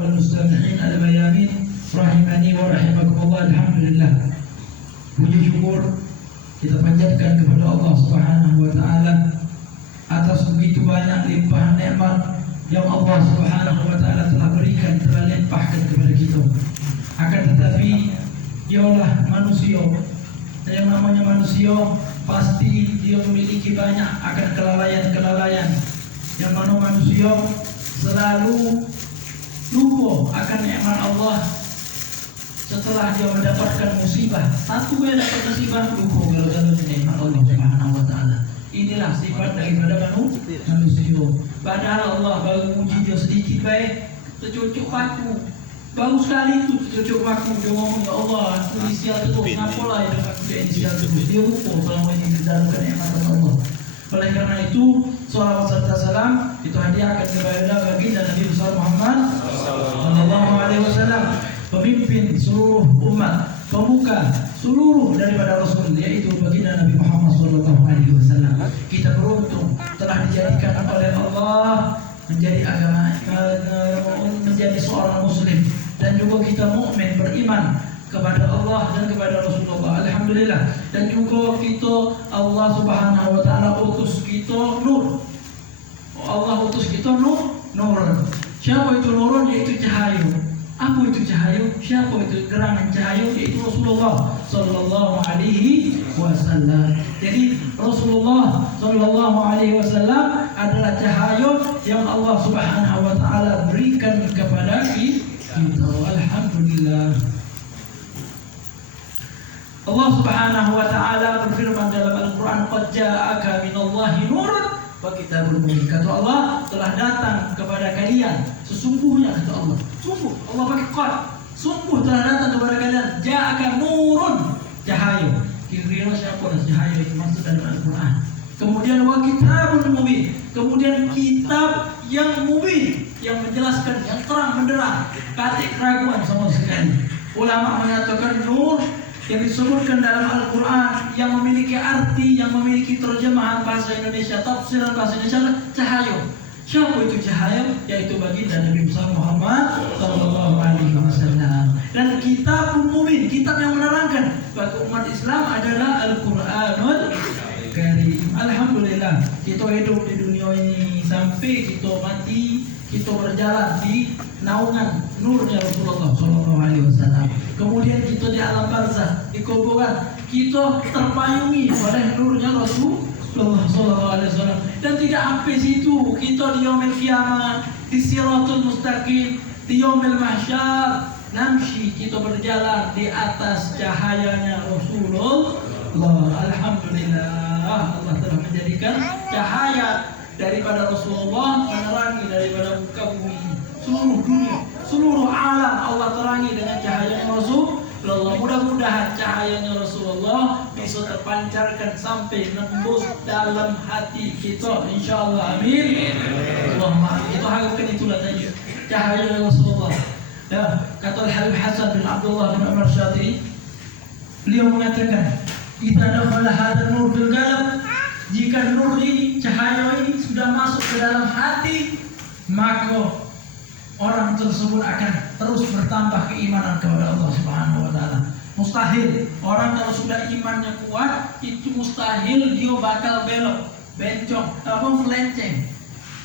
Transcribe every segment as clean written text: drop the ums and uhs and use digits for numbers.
wal mustami'in al-bayamin rahimani wa rahimakumullah. Alhamdulillah, puji syukur kita panjatkan kepada Allah Subhanahu wa taala atas begitu banyak limpahan nikmat yang Allah Subhanahu wa taala telah berikan, telah limpahkan kepada kita. Akan tetapi ialah manusia, dan yang namanya manusia pasti dia memiliki banyak akan kelalaian-kelalaian, yang mana manusia selalu lupa akan nikmat Allah setelah dia mendapatkan musibah. Satu dia dapat musibah, lupa kalau nikmat Allah Subhanahu wa taala. Inilah sifat daripada manusia. Padahal Allah baru muji dia sedikit baik, secucuk batu. Baru sekali itu secucuk batu dia ngomong, ya Allah, aku inisial terus. Kenapa lah ya aku inisial terus? Dia lupa selama ini didalamkan nikmat Allah. Oleh karena itu, salawat serta salam itu hadiahkan kepada baginda Nabi besar Muhammad sallallahu alaihi wasallam, pemimpin seluruh umat, pemuka seluruh daripada Rasul, yaitu baginda Nabi Muhammad sallallahu alaihi wasallam. Kita beruntung telah dijadikan oleh Allah menjadi agama, menjadi seorang muslim, dan juga kita mukmin beriman kepada Allah dan kepada Rasulullah. Alhamdulillah. Dan juga kita, Allah Subhanahu wa taala utus kita nur. Allah utus kita nurun. Siapa itu nurun? Yaitu cahaya. Apa itu cahaya? Siapa itu gerangan cahaya? Yaitu Rasulullah sallallahu alaihi wasallam. Jadi Rasulullah sallallahu alaihi wasallam adalah cahaya yang Allah Subhanahu wa taala berikan kepada kita. Alhamdulillah. Allah Subhanahu wa taala berfirman dalam Al-Qur'an, "Qad ja'aka minallahi nurun wa kitabun mubin." Kata Allah, telah datang kepada kalian sesungguhnya, kata Allah. Sungguh, Allah pakai qad. Sungguh telah datang kepada kalian ja'aka nurun, cahaya. Kira-kira siapa cahaya yang dimaksud dalam Al-Qur'an? Kemudian wa kitabun mubin. Kemudian kitab yang mubin, yang menjelaskan, yang terang benderang, tak ada keraguan sama sekali. Ulama mengatakan nur yang disebutkan dalam Al-Quran yang memiliki arti, yang memiliki terjemahan bahasa Indonesia, tafsiran bahasa Indonesia, cahaya. Siapa itu cahaya? Yaitu baginda Nabi besar Muhammad sallallahu alaihi wasallam. Dan kitab mubin, kitab yang menerangkan bagi umat Islam adalah Al-Quranul Karim. Alhamdulillah, kita hidup di dunia ini sampai kita mati, kita berjalan di naungan nurnya Rasulullah sallallahu alaihi wasallam. Kemudian kita di alam barzah, di kuburan, kita terpayungi oleh nurnya Rasulullah sallallahu alaihi wasallam. Dan tidak sampai situ, kita di yaumil qiyamah, di siratul mustaqim, di yaumil mahsyar, namshi, kita berjalan di atas cahayanya Rasulullah. Alhamdulillah, Allah telah menjadikan cahaya daripada Rasulullah menerangi daripada muka bumi ini. Seluruh dunia, seluruh alam Allah terangi dengan cahayanya Rasulullah. Mudah-mudahan cahayanya Rasulullah bisa terpancarkan sampai nembus dalam hati kita, insyaallah. Amin. Allahumma amin. Itu harapkan, itulah tadi cahayanya Rasulullah. Ya, kata Al-Habib Hasan bin Abdullah bin Umar Syatiri, beliau mengatakan, "Idza dakhala hadzal nur fil qalb," jika nur ini, cahaya ini sudah masuk ke dalam hati, maka orang tersebut akan terus bertambah keimanan kepada Allah Subhanahu wa taala. Mustahil orang kalau sudah imannya kuat, itu mustahil dia bakal belok, bencong, melenceng.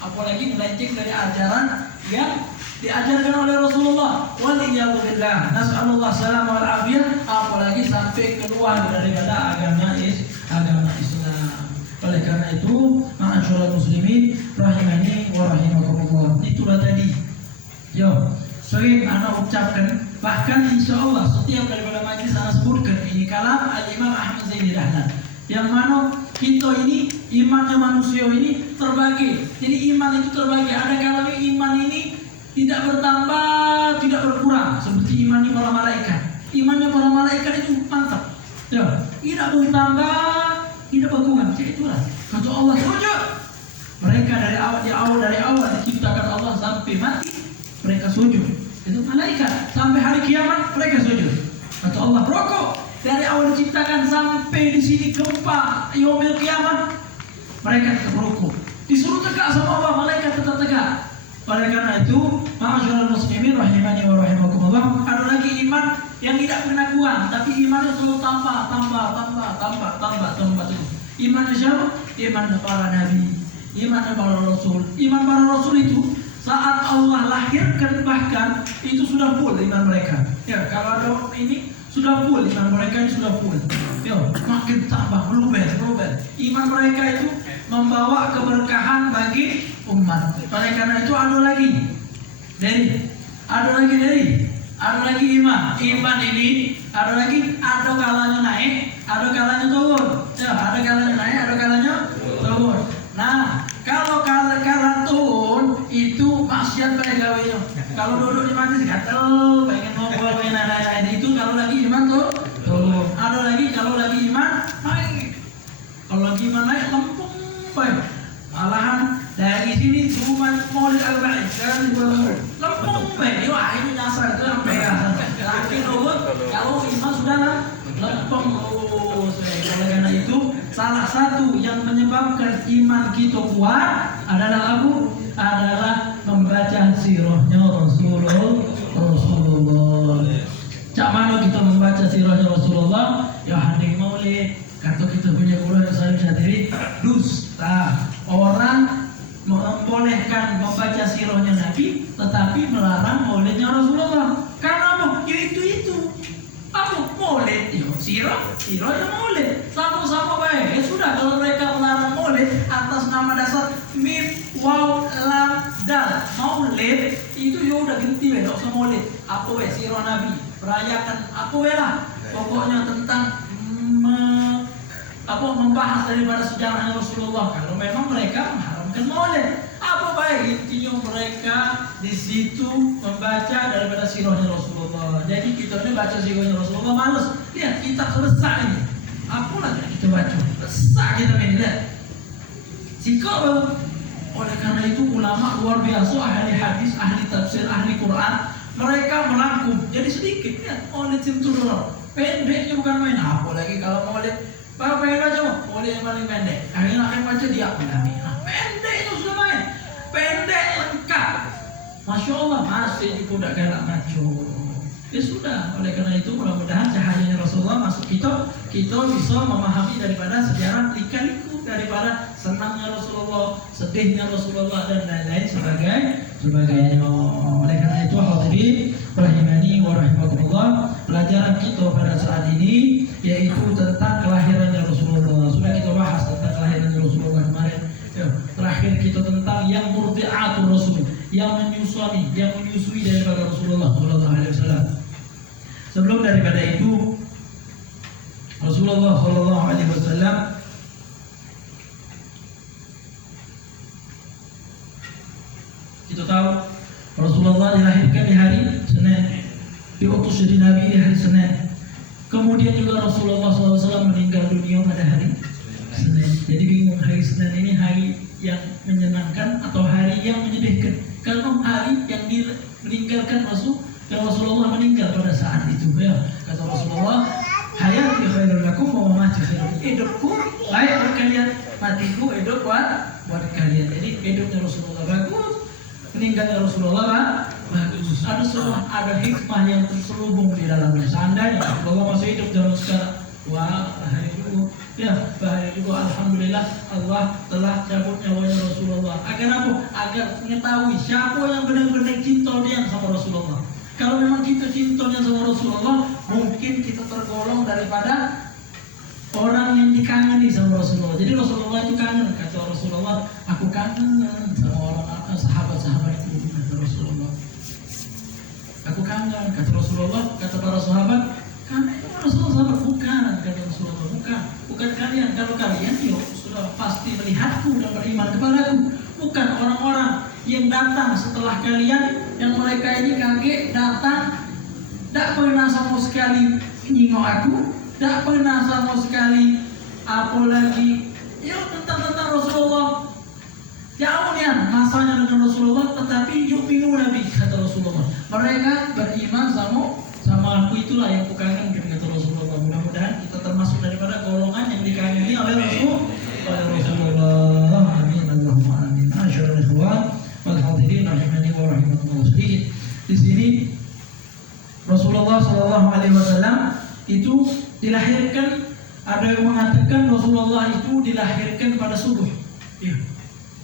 Apalagi melenceng dari ajaran yang diajarkan oleh Rasulullah. Waliyadu billah, nas'alullah salam wal afiyah, apalagi sampai keluar daripada agama Islam. Oleh karena itu, ma'asyiral muslimin rahimani wa rahimakumullah. Itulah tadi. Sering anak ucapkan, bahkan insya Allah setiap daripada majlis anak sebutkan ini kalam Al-Imam Ahmad Zaini Dahlan, yang mana kita ini, imannya manusia ini terbagi. Jadi iman itu terbagi. Ada kalanya iman ini tidak bertambah, tidak berkurang, seperti imannya para malaikat. Imannya para malaikat itu mantap. Tidak bertambah, tidak berkurang. Jadi itulah kata Allah sujud. Mereka dari awal diciptakan Allah sampai mati, mereka sujud. Itu malaikat. Sampai hari kiamat mereka sujud. Kata Allah, rokok. Dari awal diciptakan sampai di sini gempa yaumil kiamat, mereka tetap rukuk. Disuruh tegak sama Allah, malaikat tetap tegak. Oleh karena itu, ma'asyiral muslimin yang tidak pernah kurang, tapi imannya selalu tambah terus. Iman siapa? Iman para nabi, iman para rasul. Iman para rasul itu saat Allah lahirkan bahkan itu sudah full iman mereka. Ya, kalau ada ini sudah full iman mereka, ini sudah full. Ya, makin tambah berubah. Iman mereka itu membawa keberkahan bagi umat. Oleh karena itu ada lagi iman ini ada kalanya naik, ada kalanya turun. Ya, ada kalanya naik, ada kalanya turun. Nah, kalau kala turun itu maksiat pada gawenya. Kalau duduk di masjid gatel, pengen ngobrol, itu kalau lagi iman tuh turun. Ada lagi kalau lagi iman naik. Kalau lagi iman naik lempung baik. Malahan dari sini cuma Maulid Arba'in kan lempung baik. Wah, ini nyasar itu sampai lagi turun. Kalau iman sudah lempeng terus. Oleh karena itu salah satu yang menyebabkan iman kita kuat adalah membaca sirahnya Rasulullah. Cak mana kita membaca sirahnya Rasulullah? Ya hadir maulid. Kata kita punya guru yang sehari-hari dusta. Orang membolehkan membaca sirahnya Nabi, tetapi melarang maulidnya Rasulullah. Karena apa? Ya itu. Apa? Maulid. Ya sirahnya maulid. Sama-sama baik. Ya sudah, kalau mereka melarang maulid atas nama dasar mim, waw, lam, dal. Maulid itu ya udah ganti weh, enggak usah maulid. Apa weh sirah Nabi? Merayakan apa weh lah. Pokoknya tentang membahas daripada sejarahnya Rasulullah. Kalau memang mereka mengharamkan maulid, apa baik intinya mereka di situ membaca daripada sirahnya Rasulullah. Jadi kita ini baca sirahnya Rasulullah males. Lihat kitab selesai ini. Apa lagi kita baca? Selesai kita ini lihat. Oleh karena itu ulama luar biasa, ahli hadis, ahli tafsir, ahli Quran, mereka melangkum. Jadi sedikit lihat maulid simtulur. Pendeknya bukan main. Apalagi kalau maulid Bapak yang baca maulid yang paling pendek. Akhirnya yang baca dia pendek itu sudah main. Pendek lengkap. Masya Allah masih tidak galak maco. Ya sudah. Oleh karena itu mudah-mudahan cahayanya Rasulullah masuk kita bisa memahami daripada sejarah lika-liku, daripada senangnya Rasulullah, sedihnya Rasulullah dan lain-lain sebagainya. Oleh karena itu hadirin rahimani wa rahimakumullah, pelajaran kita pada saat ini yaitu tentang kelahirannya Rasulullah. Sudah kita bahas tentang kelahirannya Rasulullah kemarin. Ya, terakhir kita tentang yang murdi'atul Rasul, yang menyusui daripada Rasulullah sallallahu alaihi wasallam. Sebelum daripada itu Rasulullah sallallahu alaihi wasallam kita tahu Rasulullah dilahirkan di hari Senin, diutus jadi Nabi di hari Senin. Kemudian juga Rasulullah SAW meninggal dunia pada hari Senin. Jadi bingung hari Senin ini hari yang menyenangkan atau hari yang menyedihkan? Kalau hari yang meninggalkan Rasulullah meninggal pada saat itu. Ya, kata Rasulullah, hayati khairul lakum wa mamati khairul. Hidupku baik buat kalian, matiku hidup buat kalian. Jadi hidupnya Rasulullah bagus, meninggalnya Rasulullah bagus. Ada hikmah yang terselubung di dalamnya. Seandainya Rasulullah masih hidup dalam sekarang, wah bahaya juga. Alhamdulillah Allah telah cabut nyawanya Rasulullah. Agar apa? Agar mengetahui siapa yang benar-benar cinta dia sama Rasulullah. Kalau memang kita cintanya sama Rasulullah, mungkin kita tergolong daripada orang yang dikangeni sama Rasulullah. Jadi Rasulullah itu kangen. Kata Rasulullah, aku kangen sama orang sahabat-sahabatku. Kata Rasulullah, aku kangen. Kata Rasulullah, kata para sahabat, kangen Rasulullah sahabat. Bukan, kata Rasulullah, bukan kalian. Kalau kalian yuk sudah pasti melihatku dan beriman kepadaku. Bukan orang-orang yang datang setelah kalian, yang mereka ini kaget datang, tidak pernah sama sekali nyingok aku, tidak pernah sama sekali apalagi ya tentang Rasulullah. Jauh ya masanya dengan Rasulullah, tetapi yuk bingung Nabi, kata Rasulullah. Mereka beriman sama aku, itulah yang kukangen, kata Rasulullah. Mudah-mudahan kita termasuk daripada golongan yang dikangeni oleh Rasulullah. Amin Allahumma amin. Masyaallah ikhwan wal hadirin rahimani wa rahimakumullah. Di sini Rasulullah Rasulullah Shallallahu Alaihi Wasallam itu dilahirkan, ada yang mengatakan Rasulullah itu dilahirkan pada subuh. Ya.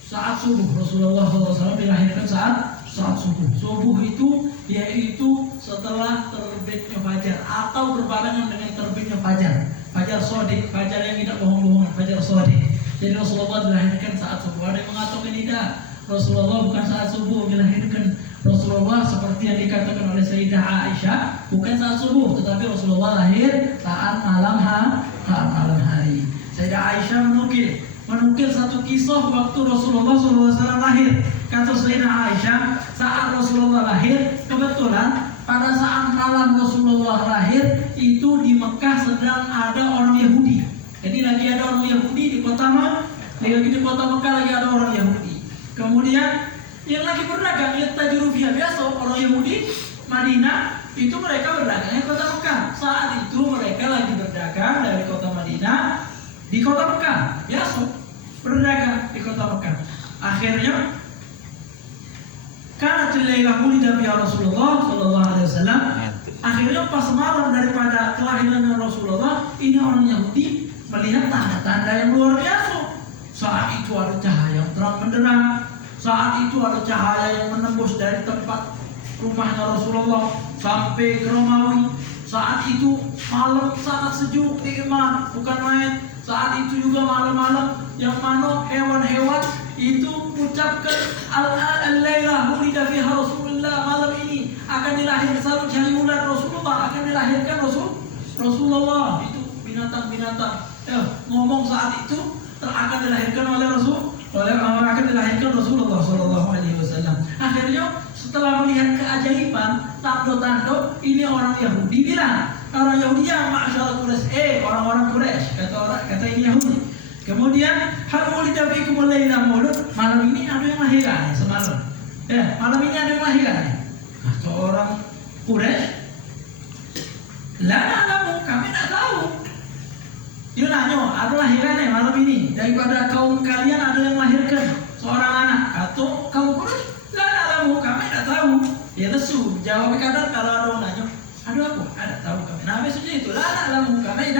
Saat subuh Rasulullah SAW dilahirkan saat subuh. Subuh itu yaitu setelah terbitnya fajar atau berbarengan dengan terbitnya fajar. Fajar shadiq, fajar yang tidak bohong-bohongan, fajar shadiq. Jadi Rasulullah dilahirkan saat subuh. Ada yang mengatakan tidak, Rasulullah bukan saat subuh dilahirkan. Rasulullah seperti yang dikatakan oleh Sayyidah Aisyah bukan saat subuh, tetapi Rasulullah lahir saat malam hari. Sayyidah Aisyah menukil satu kisah waktu Rasulullah SAW lahir. Kata Sayyidah Aisyah, saat Rasulullah lahir, kebetulan pada saat malam Rasulullah lahir itu di Mekah sedang ada orang Yahudi. Jadi lagi ada orang Yahudi di kota Mekah lagi ada orang Yahudi. Kemudian yang lagi berdagang tajurufiyah biasa orang Yahudi Madinah itu mereka berdagangnya kota Mekah. Saat itu mereka lagi berdagang dari kota Madinah di kota Mekah biasa berdagang di kota Mekah. Akhirnya karena Lailah wulida biha Rasulullah Sallallahu Alaihi Wasallam. Akhirnya pas malam daripada kelahiran Rasulullah, ini orang Yahudi melihat tanda-tanda yang luar biasa. Saat itu ada cahaya yang terang benderang. Saat itu ada cahaya yang menembus dari tempat rumahnya Rasulullah sampai ke Romawi. Saat itu malam sangat sejuk, nikmat, bukan main. Saat itu juga malam-malam yang mana hewan-hewan itu mengucapkan al-lailah wulida fiha Rasulullah, malam ini akan dilahirkan satu hari bulan Rasulullah, akan dilahirkan Rasulullah. Itu binatang-binatang ngomong saat itu akan dilahirkan oleh akan dilahirkan Rasulullah Sallallahu Alaihi Wasallam. Akhirnya setelah melihat keajaiban tanda-tanda ini, orang Yahudi bilang, orang Yahudi yang ma'asyara Quraisy, orang-orang Quraisy, kata ini Yahudi. Kemudian hal wulida fikum al-laila maulud, malam ini ada yang lahiran semalam. Malam ini ada yang lahiran. Kata orang Quraisy, la na'lamu, kami tidak tahu. Dia nanya, ada lahiran malam ini daripada kaum kalian ada yang melahirkan seorang anak, atau kaum Quraisy, la na'lamu, kami tidak tahu. Ya lesu, jawab kadang kalau ada orang nanya, ada apa? Ada tahu kami. Nah, maksudnya itu la na'lamu, kami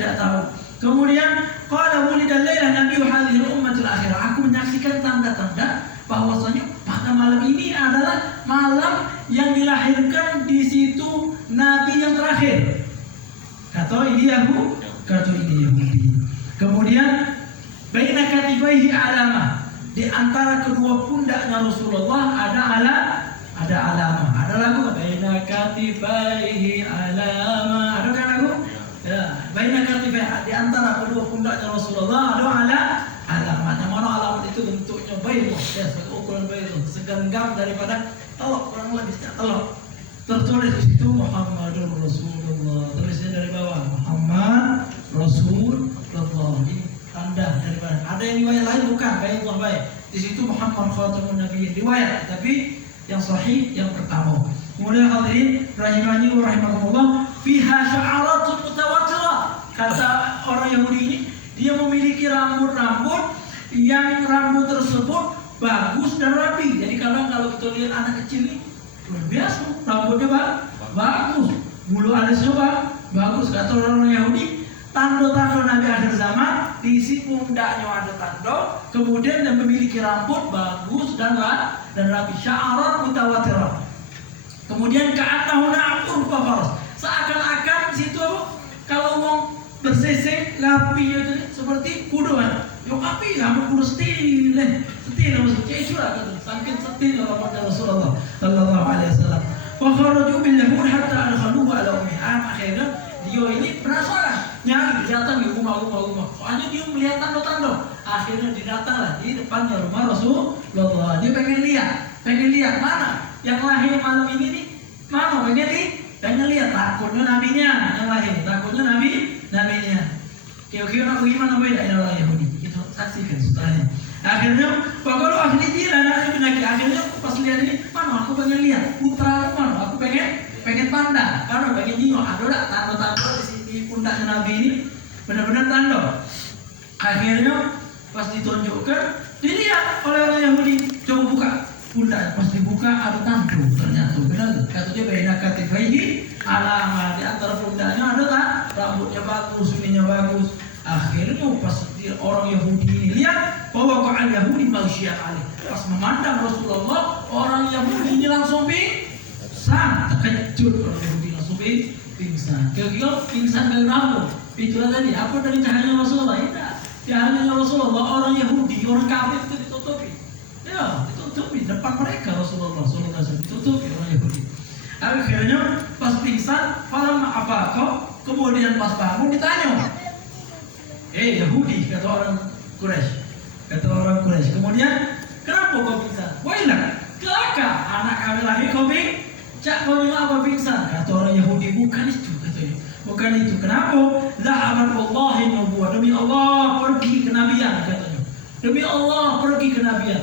tidak tahu. Kemudian qala wulida al-laila nabiyyu hadhihi al-ummatil akhirah. Aku menyaksikan tanda-tanda bahwasanya pada malam ini adalah malam yang dilahirkan di situ nabi yang terakhir. Kata ini Yahudi. Kemudian baina katifaihi alama, di antara kedua pundaknya Rasulullah ada alama. Ada lagu baina katifaihi alama. Ada kan lagu? Ya, baina katifaihi, di antara kedua pundaknya Rasulullah ada alamat. Yang mana alamat itu bentuknya baydun, ya, seukuran baydun, segenggam daripada telur, kurang lebih telur. Tertulis di situ Muhammadur Rasulullah. Tulisnya dari bawah Muhammad Rasulullah. Ini tanda daripada. Ada yang riwayat lain bukan baydun bayd. Di situ Muhammad khatamun nabiyyin riwayat, tapi yang sahih yang pertama. Kemudian hadirin rahimani wa rahimakumullah, fiha sya'aratun mutawatirah. Kata orang Yahudi ini, dia memiliki rambut-rambut yang rambut tersebut bagus dan rapi. Jadi kalau kita lihat anak kecil ini luar biasa, rambutnya bagus, bulu alisnya bagus. Kata orang Yahudi, tanda-tanda Nabi akhir zaman di isi pundaknya ada tanda, kemudian dia memiliki rambut bagus dan rapi, sya'arat mutawatirah. Kemudian ka'annahu na'ur fafaras, seakan-akan situ kalau mau bersisik lapinya itu seperti kuda kan. Yo api rambut kuda setil maksudnya itu lah kata. Saking setil rambutnya Rasulullah sallallahu alaihi wasallam. Wa kharaju bil lahur hatta adkhaluhu ala ummi. Akhirnya dia ini penasaran, nyari datang di rumah. Soalnya dia melihat tanda-tanda. Akhirnya didatanglah di depannya rumah Rasulullah. Dia pengen lihat mana yang lahir malam ini nih, mana pengen lihat, takutnya nabinya yang lahir, takutnya nabinya. Kira-kira nak bagaimana beda ini orang Yahudi, kita saksikan setelahnya. Akhirnya, kalau akhirnya dia anak lagi, akhirnya pas lihat ini, mana aku pengen lihat, putra mana, aku pengen pandang, karena pengen nengok, ada tanda-tanda di pundaknya Nabi ini, benar-benar tanda. Akhirnya pas ditunjukkan, dilihat oleh orang Yahudi, coba buka pundak, pas dibuka ada tanda, ternyata benar. Kata dia baina katifaihi alamat di antara pundaknya ada tak rambutnya bagus, ininya bagus. Akhirnya pas orang Yahudi ini lihat bahwa Qur'an Yahudi maghsyiah alih. Pas memandang Rasulullah, orang Yahudi ini langsung pingsan. Terkejut orang Yahudi langsung pingsan. Kira-kira pingsan dari apa? Itulah tadi, apa dari cahaya Rasulullah? Tidak. Cahaya Rasulullah, orang Yahudi, orang kafir itu ditutupi. Ya, ditutupi depan mereka Rasulullah SAW ditutupi orang Yahudi. Akhirnya pas pingsan, falamma afaqah, kemudian pas bangun ditanya, Yahudi, kata orang Quraisy. Kemudian kenapa kau pingsan? Wailah, celaka, anak kami lahir kau apa pingsan? Kata orang Yahudi, bukan itu katanya. Bukan itu. Kenapa? Zahabat wallahi nubuwah. Demi Allah pergi kenabian katanya. Demi Allah pergi kenabian.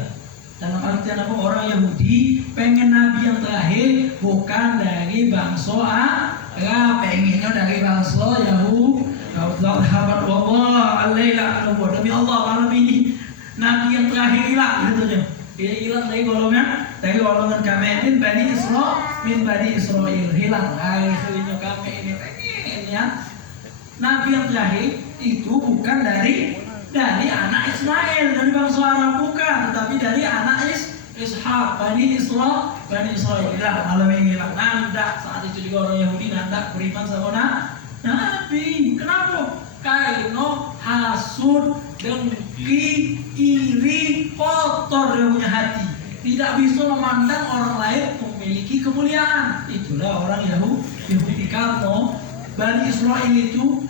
Dalam artian apa? Orang Yahudi pengen nabi yang terakhir bukan dari bangsa Arab, pengennya dari bangsa Yahudi. Zahabat wallah alaila nubuwah. Demi Allah malam ini nabi yang terakhir hilang katanya. Dia hilang dari golongan kami min Bani Israel hilang. Akhirnya kami ini ya, nabi yang terakhir itu bukan dari anak Ismail, dari bangsa Arab bukan, tetapi dari anak Ishak, Bani Israel hilang, malam ini hilang. Nanda saat itu juga orang Yahudi nanda beriman sama nabi. Kenapa? Karena hasud, dengki, iri, kotor dia punya hati, tidak bisa memandang orang lain memiliki kemuliaan. Itulah orang Yahudi. Karena Bani Israel itu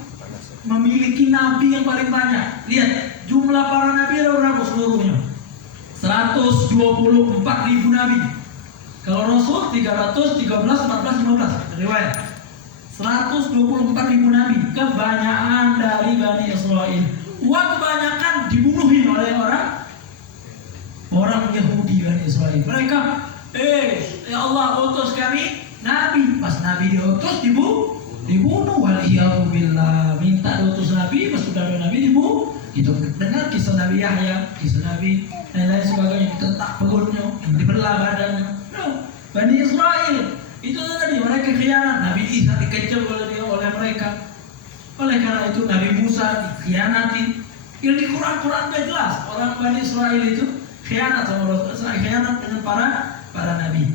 memiliki nabi yang paling banyak. Lihat jumlah para nabi ada berapa seluruhnya? 124.000 nabi. Kalau Rasul 313, 14, 15 riwayat. 124.000 nabi. Kebanyakan dari Bani Israel. Kebanyakan dibunuhin oleh orang Yahudi Bani Israel. Mereka ya Allah utus kami nabi. Pas nabi diutus dibunuh. Waliyahumillah, minta diutus nabi, pas sudah ada nabi dibunuh. Kita dengar kisah Nabi Yahya, kisah Nabi dan lain sebagainya, ditentak perutnya, dibelah badannya. Bani Israel itu tadi mereka khianat. Nabi Isa dikejar oleh mereka. Oleh karena itu Nabi Musa dikhianati. Yang di Quran jelas orang Bani Israel itu khianat sama Rasul, khianat dengan para nabi.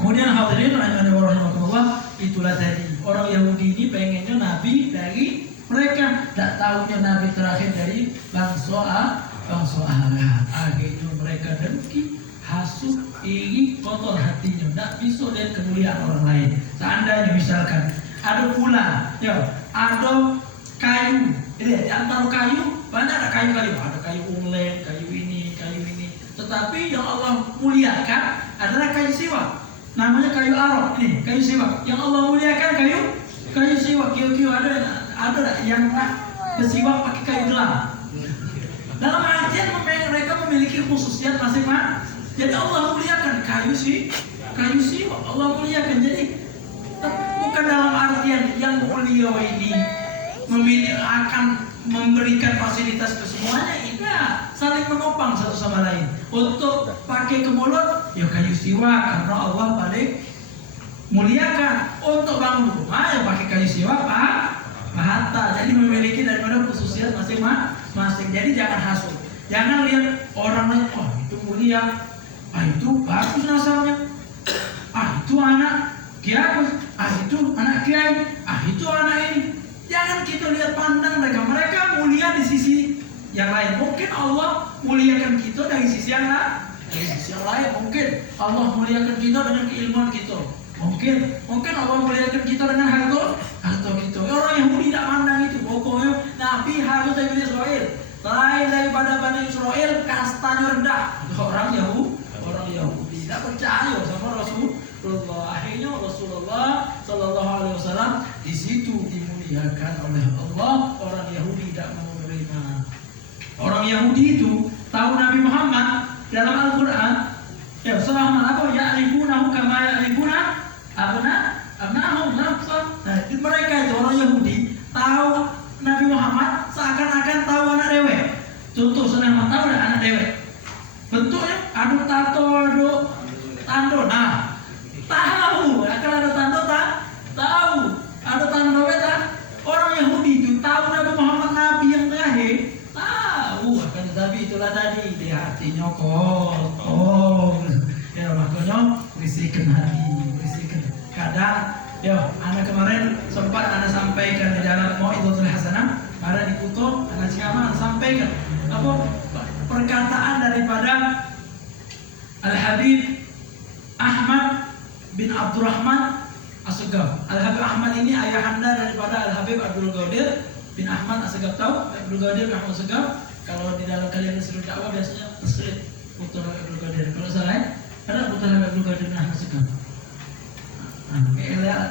Kemudian hadirin rahimahullah, itulah tadi orang Yahudi ini pengennya nabi dari mereka, tidak tahunya nabi terakhir dari bangsa Arab. Akhirnya mereka dengki, hasud, iri, kotor hatinya, tidak bisa lihat kemuliaan orang lain. Seandainya misalkan ada pula, ada kayu, di antara kayu banyak, ada kayu-kayu, ada kayu ulen, kayu ini. Tetapi yang Allah muliakan adalah kayu siwak. Namanya kayu arok, ini kayu siwak. Yang Allah muliakan kayu siwak. Kiu ada yang bersiwak pakai kayu gelang. Dalam artian mereka memiliki khususiat masing-masing. Jadi Allah muliakan kayu siwak. Allah muliakan. Jadi bukan dalam artian yang beliau ini akan memberikan fasilitas ke semuanya. Tidak, saling menopang satu sama lain. Untuk pakai ke mulut, kayu siwak karena Allah paling muliakan. Untuk bangun rumah, pakai kayu siwak pahatta. Jadi memiliki daripada khususiat masing-masing. Jadi jangan hasud, jangan lihat orang lain, itu mulia, itu bagus nasalnya, itu anak kiai, itu anak kiai, itu anak ini. Jangan kita lihat pandang mereka mulia di sisi yang lain. Mungkin Allah muliakan kita dari sisi yang lain. Mungkin Allah muliakan kita dengan keilmuan kita. Mungkin Allah muliakan kita dengan harta kita. Orang Yahudi tidak pandang itu. Pokoknya Nabi harus dari Bani Israel. Lain daripada Bani Israel, kastanya rendah. Orang Yahudi tidak percaya sama Rasulullah. Akhirnya Rasulullah Sallallahu Alaihi Wasallam di situ dimuliakan oleh Allah. Orang Yahudi tidak mau menerima. Orang Yahudi itu tahu Nabi Muhammad dalam Al-Quran. Selama apa? Ya'rifunahu kama ya'rifuna abna'ahum. Nah, mereka itu orang Yahudi tahu Nabi Muhammad seakan-akan tahu anak dewek. Contoh senang tahu anak dewek. Bentuknya ada tato, ada tando. Nah, tahu. Kalau ada tando tahu. berisikan hati, berisikan. Kadang, ya, anak kemarin sempat anak sampaikan di dalam Mau'izatul Hasanah, ada di Kuto, anak ceramah sampaikan apa perkataan daripada Al-Habib Ahmad bin Abdurrahman As-Segaf. Al-Habib Ahmad ini ayahanda daripada Al-Habib Abdul Qadir bin Ahmad As-Segaf. Tahu Abdul Qadir bin Ahmad As-Segaf? Kalau di dalam kalian disuruh dakwah biasanya terselit putra Abdul Qadir. Kalau salah ada putra Abdul Qadir bin Ahmad As-Segaf.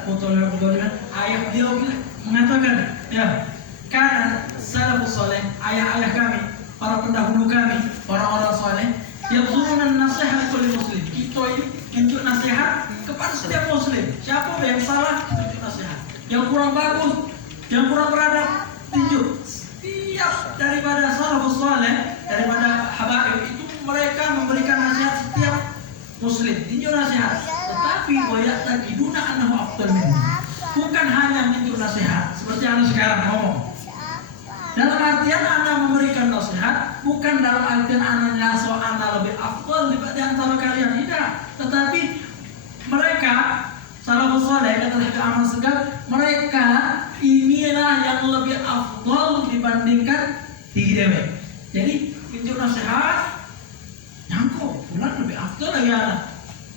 Putra Abdul Qadir, ayah dia mengatakan, ya, karena salafus saleh, ayah-ayah kami, para pendahulu kami, orang-orang saleh, yabzuruna nasihat kepada muslim. Kita ini untuk nasihat kepada setiap muslim. Siapa yang salah, kita tunjuk nasihat. Yang kurang bagus, yang kurang beradab, tunjuk. Setiap daripada salafus saleh, daripada habaib itu mereka memberikan nasihat setiap muslim, tunjuk nasihat. Tetapi wayak takiduna annahu afdal minhu. Bukan hanya tunjuk nasihat seperti yang sekarang ngomong. Dalam artian Anda memberikan nasihat, bukan dalam artian Anda nyaso Anda lebih afdal daripada antara kalian, tidak. Tetapi mereka salafus saleh, kata Habib Ahmad As-Segaf, mereka inilah yang lebih afdal dibandingkan diri dewe. Jadi tunjuk nasihat, nyangkut, bulan lebih afdal lagi anak.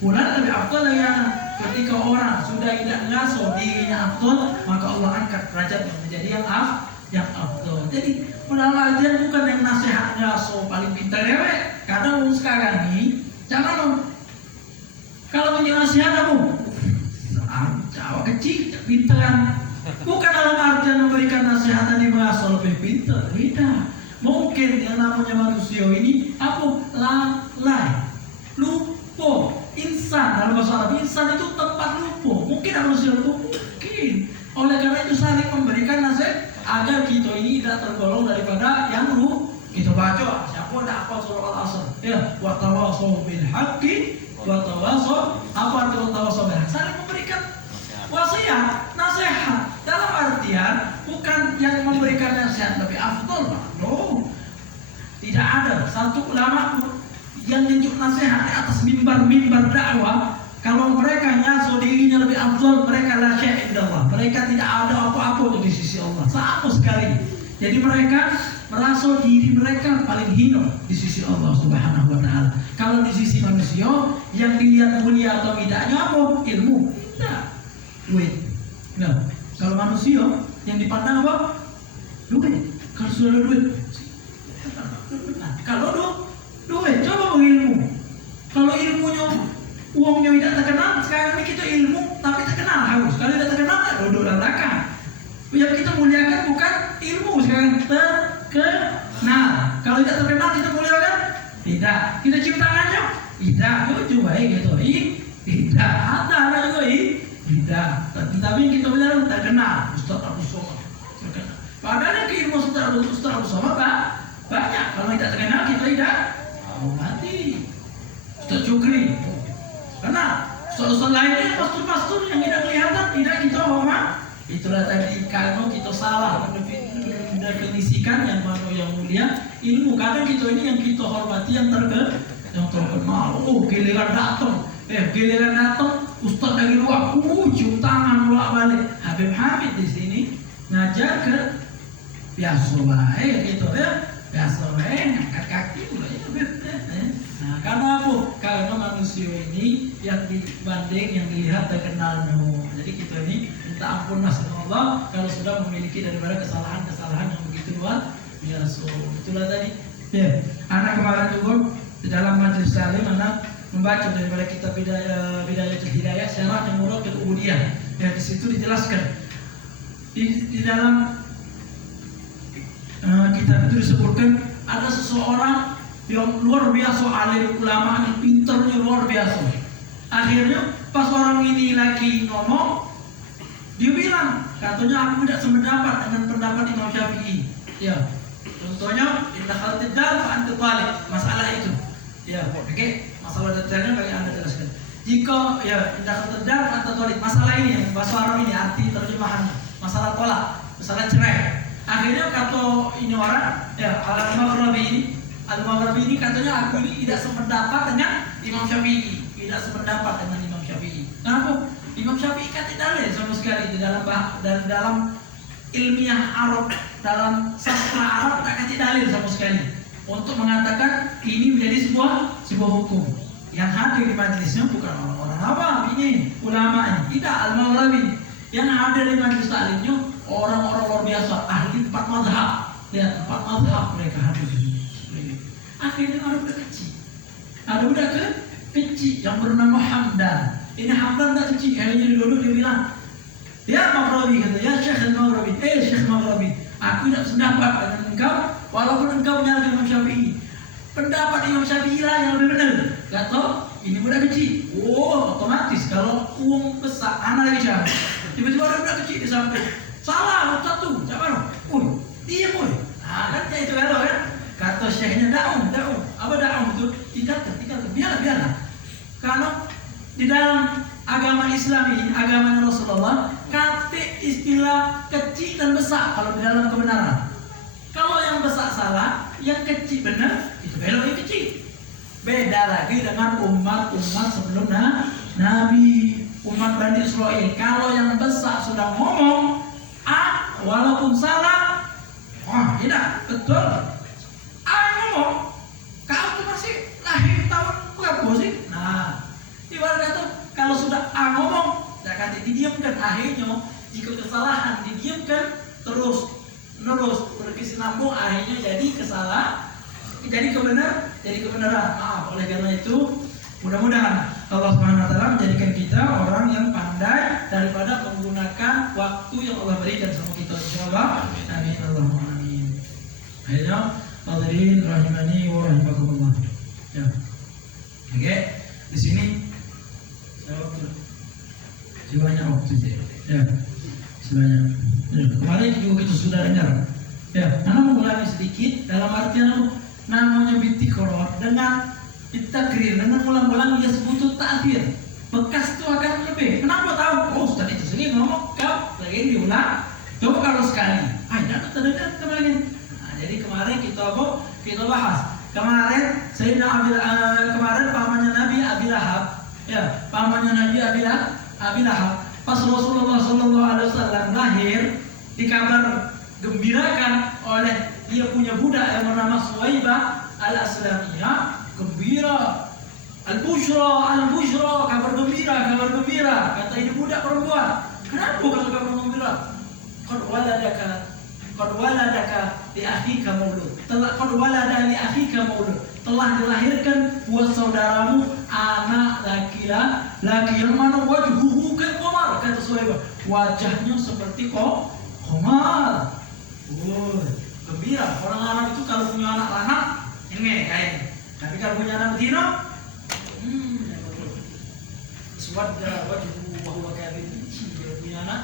Bulan lebih afdal lagi anak. Ketika orang sudah tidak nyaso dirinya afdal, maka Allah angkat derajatnya menjadi yang afdal. Jadi dalam artian bukan yang nasihatnya so paling pintar dewe. Kadang sekarang ini jangan kalau punya nasihat kamu Jawa kecil pintaran. Bukan dalam artian memberikan nasihat yang merasa lebih pintar, tidak. Mungkin yang namanya manusia ini apa lalai, lupa. Insan dalam bahasa Arab, insan itu tempat lupa. Mungkin manusia lupa, mungkin. Oleh karena itu saling memberikan nasihat agar kita ini tidak tergolong daripada yang kita baca. Siapa tidak apa surah Al-Asr? Ya, wa tawassaw bil haqqi wa tawassaw apa arti wa tawassaw bil haqqi? Saling memberikan wasiat, nasihat. Dalam artian bukan yang memberikan nasihat lebih afdal, no. Tidak ada satu ulama yang tunjuk nasihat di atas mimbar dakwah. Kalau mereka nyaso dirinya lebih afdal, mereka la syai' indallah. Mereka tidak ada apa-apa di sisi Allah. Sama sekali. Jadi mereka merasa diri mereka paling hina di sisi Allah Subhanahu wa taala. Kalau di sisi manusia yang dilihat mulia atau tidaknya apa? Ilmu. Tidak. Duit. Nah, kalau manusia yang dipandang apa? Duit. Kalau sudah ada duit. Nah, kalau duit, coba mengilmu. Kalau ilmunya uangnya tidak terkenal, sekarang ini kita ilmu tapi terkenal harus. Kalau tidak terkenal, duduk dalam belakang. Yang kita muliakan bukan ilmu, sekarang terkenal. Kalau tidak terkenal kita muliakan? Tidak. Kita cium tangannya? Tidak. Coba gitu. Tidak. Ada juga tidak. Tapi yang kita bilang terkenal. Ustaz Abu Somad terkenal. Padahal yang keilmu Ustaz Abu Somad banyak. Kalau tidak terkenal kita tidak mati. Ustaz Syukri. Karena soal lainnya pastor yang tidak kelihatan, tidak kita hormat. Itulah tadi kalau kita salah mendefinisikan yang mana yang mulia. Ilmu kadang kita ini yang kita hormati yang terkenal. Oh, giliran datang ustaz dari luar, cium tangan bolak-balik. Habib Hamid di sini ngajar ke biasa baik gitu ya. Biasa baik angkat kaki udah ya. Nah, karena apa? Karena manusia ini yang dibanding, yang dilihat terkenalnya. Jadi kita ini minta ampun mas Allah kalau sudah memiliki daripada kesalahan-kesalahan yang begitu luar biasa. Itulah tadi. Ya, anak kemarin juga di dalam majelis salim anak membaca daripada kitab Bidayatul Hidayah Syarah yang Muraqil Ubudiyah. Ya, di situ dijelaskan di dalam kitab itu disebutkan ada seseorang yang luar biasa alim ulama yang pintarnya luar biasa. Akhirnya pas orang ini lagi ngomong, dia bilang, katanya aku tidak sependapat dengan pendapat Imam Syafi'i. Ya, contohnya indah hal tidak anti balik masalah itu. Ya, oke, masalah detailnya bagi anda jelaskan. Jika ya indah hal tidak anti balik masalah ini yang bahasa Arab ini arti terjemahannya masalah tolak, masalah cerai. Akhirnya kata ini orang ya Al-Maghribi ini katanya aku ini tidak sependapat dengan Imam Syafi'i, tidak sependapat dengan Imam Syafi'i. sekali dalam ilmiah Arab, dalam sastra Arab tak kasih dalil sama sekali untuk mengatakan ini menjadi sebuah hukum. Yang hadir di majelisnya bukan orang-orang awam, ini ulama ini, tidak al-Maghribi. Yang hadir di majelis taklimnya orang-orang luar biasa, ahli 4 mazhab. Lihat 4 mazhab mereka hadir di sini. Akhirnya ada budak kecil. Ada budak kecil yang bernama Hamdan. Ini Hamdan tak kecil, kayaknya dulu dia bilang, ya Maghribi, kata, ya Syekh Maghribi, Syekh Maghribi, aku tidak sependapat dengan engkau, walaupun engkau menyalahkan Imam Syafi'i. Pendapat Imam Syafi'i lah yang lebih benar. Kata, ini budak kecil. Oh, otomatis kalau uang besar, anak lagi siapa? Tiba-tiba ada budak kecil di samping. Salah, Ustaz tu, siapa? Diam, kan itu kalau kan? Kata syekhnya, daun. Apa daun itu? Tinggalkan. Biarlah. Karena di dalam agama Islam ini, agama Rasulullah, kata istilah kecil dan besar kalau di dalam kebenaran. Kalau yang besar salah, yang kecil benar, itu belok yang kecil. Beda lagi dengan umat-umat sebelum Nabi, umat Bani Israel. Kalau yang besar sudah ngomong walaupun salah, tidak betul. Ngomong, kau tuh masih lahir tahun berapa sih? Nah, ibarat kata kalau sudah ngomong, jangan didiamkan. Akhirnya jika kesalahan didiamkan terus berkesinambung, akhirnya jadi kebenaran. Maaf, oleh karena itu mudah-mudahan Allah Subhanahu wa taala menjadikan kita orang yang pandai daripada menggunakan waktu yang Allah berikan sama kita, insyaallah. Amin Allahumma amin. Ayo hadirin rahimani wa rahimakumullah. Ya. Oke, di sini sebanyak waktu ya. Sebanyak. Ya, kemarin juga kita sudah dengar. Ya, Anda mengulangi sedikit dalam artian namanya binti koror dengan ditakrir, dengan ulang-ulang dia sebut ta'khir. Bekas itu akan lebih. Kenapa tahu? Oh, Ustaz itu sendiri ngomong kau lagi diulang. Coba kalau sekali. Jangan terdengar kemarin. Jadi kemarin kita bahas. Kemarin kemarin pamannya Nabi Abi Lahab. Ya, pamannya Nabi Abi Lahab. Pas Rasulullah SAW lahir, dikabar gembirakan oleh dia punya budak yang bernama Suwaibah al-Aslamiyah. Gembira, al-bushra, kabar gembira. Kata ini budak perempuan. Kenapa kalau kabar gembira? Qad waladaka li akhika maulud. Qad walada li akhika maulud. Telah dilahirkan buat saudaramu anak laki yang mana wajhuhu qamar, kata Suhaibah. Wajahnya seperti qamar. Gembira. Orang Arab itu kalau punya anak lanang, ini kayaknya. Tapi kalau punya anak betina, suwadda wajhuhu wa huwa kadhib. Dia punya anak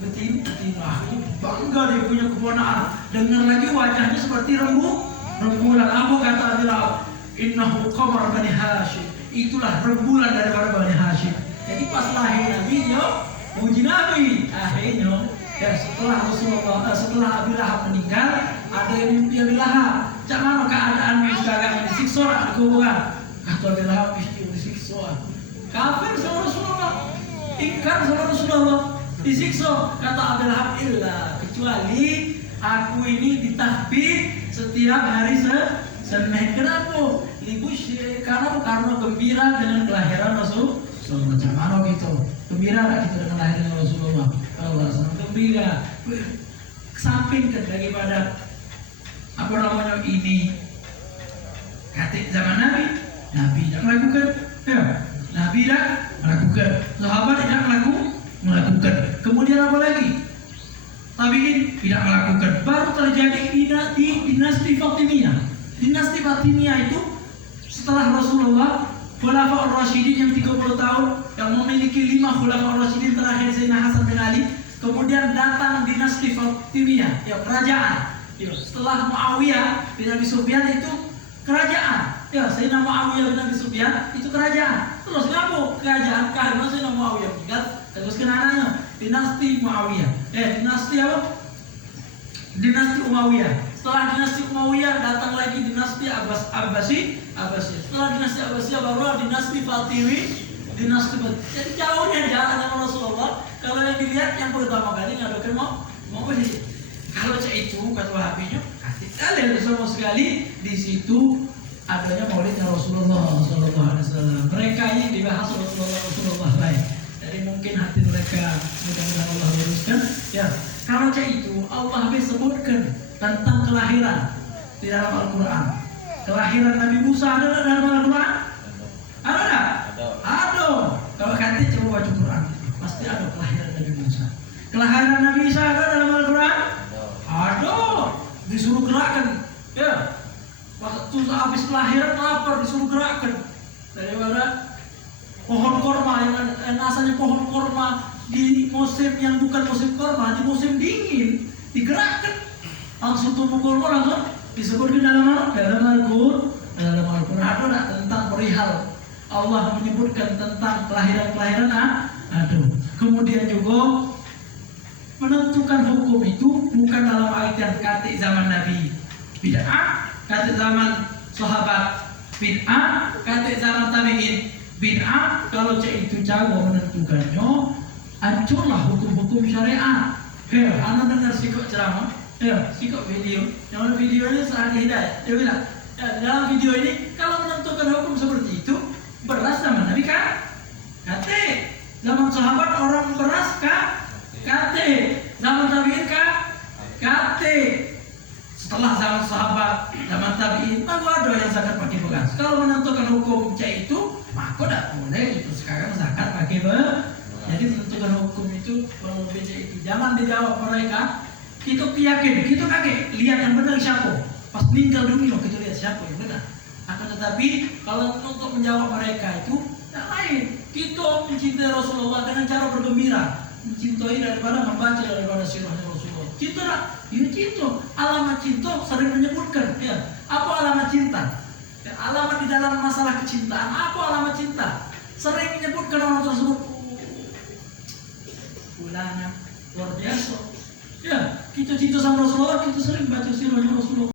betina. Bangga dia punya keponakan. Dengar lagi wajahnya seperti rembulan. Apa kata Abdullah? Innahu qamar Bani Hashim. Itulah rembulan daripada Bani Hashim. Jadi pas lahir Nabi dia puji Nabi. Akhirnya setelah Abi Lahab meninggal, ada yang mimpi Abi Lahab. Cak mana keadaan sekarang disiksa di kuburan? Kata Abi Lahab disiksa. Kafir sama Rasulullah. Ingkar sama Rasulullah. Disiksa. Kata Abi Lahab, illa kecuali aku ini ditahbib setiap hari Senin. Kenapa? Karena gembira dengan kelahiran Rasul. Macam mana gitu? Gembira tak kita dengan lahirnya Rasulullah? Allah sangat gembira. Kesampingkan daripada apa namanya ini kata zaman Nabi tidak melakukan. Ya, Nabi tidak melakukan. Sahabat tidak melakukan. Kemudian apa lagi? Tabi'in tidak melakukan. Baru terjadi di dinasti Fatimiyah. Dinasti Fatimiyah itu setelah Rasulullah, Khulafaur Rasyidin yang 30 tahun, yang memiliki 5 Khulafaur Rasyidin terakhir Sayyidina Hasan bin Ali. Kemudian datang dinasti Fatimiyah, ya kerajaan. Ya, setelah Muawiyah bin Abi Sufyan itu kerajaan. Ya, Sayyidina Muawiyah bin Abi Sufyan itu kerajaan. Terus ngapa kerajaan? Karena Sayyidina Muawiyah meninggal, teruskan anaknya dinasti Muawiyah. Dinasti apa? Dinasti Umayyah. Setelah dinasti Umayyah datang lagi dinasti Abbasiyah. Setelah dinasti Abbasiyah baru dinasti dinas tebat. Jadi jauhnya jalan sama Rasulullah. Kalau yang dilihat yang pertama kali ngadokan mau beli. Kalau cek itu kata Wahabinya, kasih kalian sama sekali di situ adanya maulidnya Rasulullah Sallallahu Alaihi Wasallam. Mereka yang dibahas Rasulullah lain. Jadi mungkin hati mereka mudah-mudahan Allah luruskan. Ya, kalau cek itu Allah habis sebutkan tentang kelahiran di dalam Al-Quran. Kelahiran Nabi Musa ada dalam Al-Quran? Ada tak? Ada. Kalau nanti coba baca Quran, pasti ada kelahiran Nabi Musa. Kelahiran Nabi Isa ada dalam Al-Quran? Ada. Disuruh gerakkan. Ya. Waktu habis kelahiran lapar disuruh gerakkan. Daripada pohon korma yang asalnya pohon korma di musim yang bukan musim korma, di musim dingin digerakkan. Langsung tumbuh korma langsung disebutkan dalam Al-Quran ada tentang perihal Allah menyebutkan tentang kelahiran aduh. Kemudian juga menentukan hukum itu bukan dalam ayat kata zaman Nabi bid'ah, kata zaman sahabat bid'ah, kata zaman tabi'in bid'ah. Kalau cek itu cara menentukannya hancurlah hukum-hukum syariat. Anak dengar sikok ceramah, sikok video, yang video ini Sa'adi Hidayat, dia bilang dalam video ini kalau menentukan hukum seperti itu beras zaman Nabi kan kate, zaman sahabat orang beras kate, zaman tabi'in kate, setelah zaman sahabat zaman tabi'in maka ada yang zakat pakai beras. Kalau menentukan hukum cek itu maka tidak boleh itu sekarang zakat pakai beras. Jadi menentukan hukum itu kalau beda itu jangan dijawab mereka. Kita yakin, kita kaget lihat yang benar siapa. Pas meninggal dunia kita lihat siapa yang benar. Akan tetapi kalau untuk menjawab mereka itu yang lain. Kita mencintai Rasulullah dengan cara bergembira, mencintai daripada membaca daripada sirahnya Rasulullah. Cinta tak? Ya cinta. Alamat cinta sering menyebutkan. Ya. Apa alamat cinta? Ya, alamat di dalam masalah kecintaan. Apa alamat cinta? Sering menyebutkan orang tersebut. Ulangnya luar biasa. Ya, kita cinta sama Rasulullah, kita sering baca sirahnya Rasulullah.